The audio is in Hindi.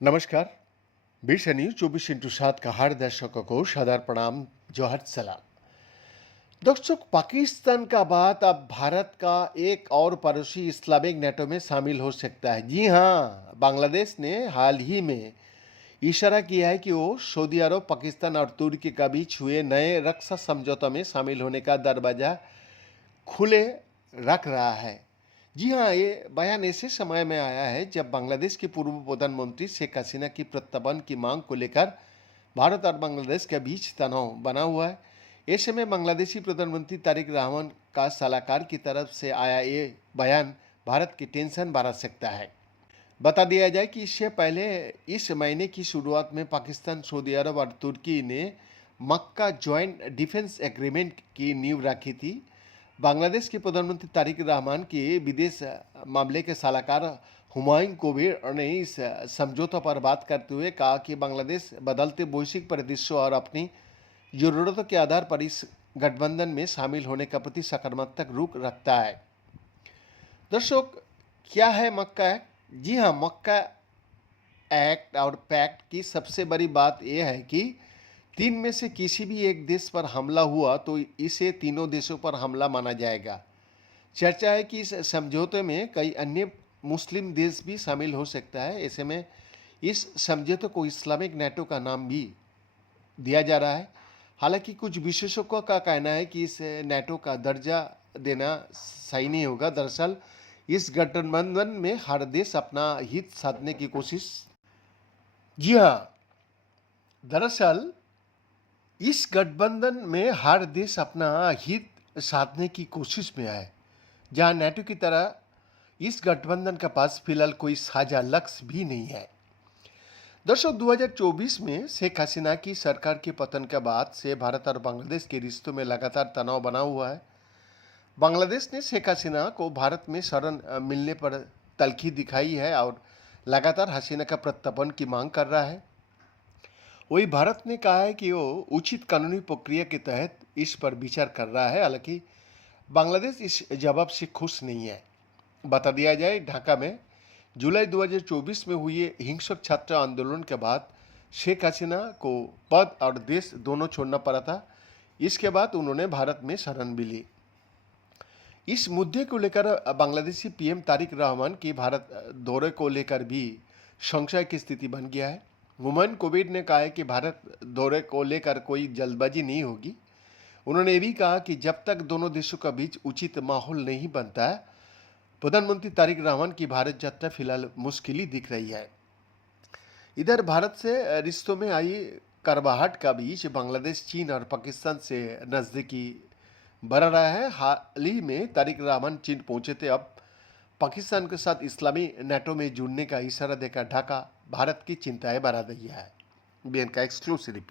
नमस्कार। बीस न्यूज 24x7 का हर दर्शकों को सादर प्रणाम, जोहर सलाम। दर्शक, पाकिस्तान का बाद अब भारत का एक और पड़ोसी इस्लामिक नेटो में शामिल हो सकता है। जी हाँ, बांग्लादेश ने हाल ही में इशारा किया है कि वो सऊदी अरब, पाकिस्तान और तुर्की के बीच हुए नए रक्षा समझौता में शामिल होने का दरवाजा खुले रख रहा है। जी हाँ, ये बयान ऐसे समय में आया है जब बांग्लादेश के पूर्व प्रधानमंत्री शेख हसीना की प्रत्यार्पण की मांग को लेकर भारत और बांग्लादेश के बीच तनाव बना हुआ है। ऐसे में बांग्लादेशी प्रधानमंत्री तारिक रहमान का सलाहकार की तरफ से आया ये बयान भारत की टेंशन बढ़ा सकता है। बता दिया जाए कि इससे पहले इस महीने की शुरुआत में पाकिस्तान, सऊदी अरब और तुर्की ने मक्का ज्वाइंट डिफेंस एग्रीमेंट की नींव रखी थी। बांग्लादेश के प्रधानमंत्री तारिक रहमान के विदेश मामले के सलाहकार हुमायूं कबीर ने इस समझौते पर बात करते हुए कहा कि बांग्लादेश बदलते वैश्विक परिदृश्य और अपनी जरूरतों के आधार पर इस गठबंधन में शामिल होने का प्रति सकारात्मक रुख रखता है। दर्शक, क्या है मक्का एक्ट? जी हाँ, मक्का एक्ट और पैक्ट की सबसे बड़ी बात यह है कि तीन में से किसी भी एक देश पर हमला हुआ तो इसे तीनों देशों पर हमला माना जाएगा। चर्चा है कि इस समझौते में कई अन्य मुस्लिम देश भी शामिल हो सकता है। ऐसे में इस समझौते को इस्लामिक नेटो का नाम भी दिया जा रहा है। हालांकि कुछ विशेषज्ञों का कहना है कि इस नेटो का दर्जा देना सही नहीं होगा। दरअसल इस गठबंधन में हर देश अपना हित साधने की कोशिश जी हाँ, दरअसल इस गठबंधन में हर देश अपना हित साधने की कोशिश में है, जहां नेटो की तरह इस गठबंधन के पास फिलहाल कोई साझा लक्ष्य भी नहीं है। दर्शक, 2024 में शेख हसीना की सरकार के पतन के बाद से भारत और बांग्लादेश के रिश्तों में लगातार तनाव बना हुआ है। बांग्लादेश ने शेख हसीना को भारत में शरण मिलने पर तल्खी दिखाई है और लगातार हसीना का प्रत्यार्पण की मांग कर रहा है। वही भारत ने कहा है कि वो उचित कानूनी प्रक्रिया के तहत इस पर विचार कर रहा है। हालांकि बांग्लादेश इस जवाब से खुश नहीं है। बता दिया जाए, ढाका में जुलाई 2024 में हुए हिंसक छात्र आंदोलन के बाद शेख हसीना को पद और देश दोनों छोड़ना पड़ा था। इसके बाद उन्होंने भारत में शरण भी ली। इस मुद्दे को लेकर बांग्लादेशी पीएम तारिक रहमान के भारत दौरे को लेकर भी संशय की स्थिति बन गया है। हुमायूं कबीर ने कहा है कि भारत दौरे को लेकर कोई जल्दबाजी नहीं होगी। उन्होंने ये भी कहा कि जब तक दोनों देशों के बीच उचित माहौल नहीं बनता है, प्रधानमंत्री तारिक रहमान की भारत यात्रा फिलहाल मुश्किल ही दिख रही है। इधर भारत से रिश्तों में आई करवाहट का बीच बांग्लादेश, चीन और पाकिस्तान से नज़दीकी बढ़ रहा है। हाल ही में तारिक रहमान चीन पहुंचे थे। अब पाकिस्तान के साथ इस्लामी नेटो में जुड़ने का इशारा देकर ढाका भारत की चिंताएं बढ़ा दिया है। बीएन का एक्सक्लूसिव रिपोर्ट।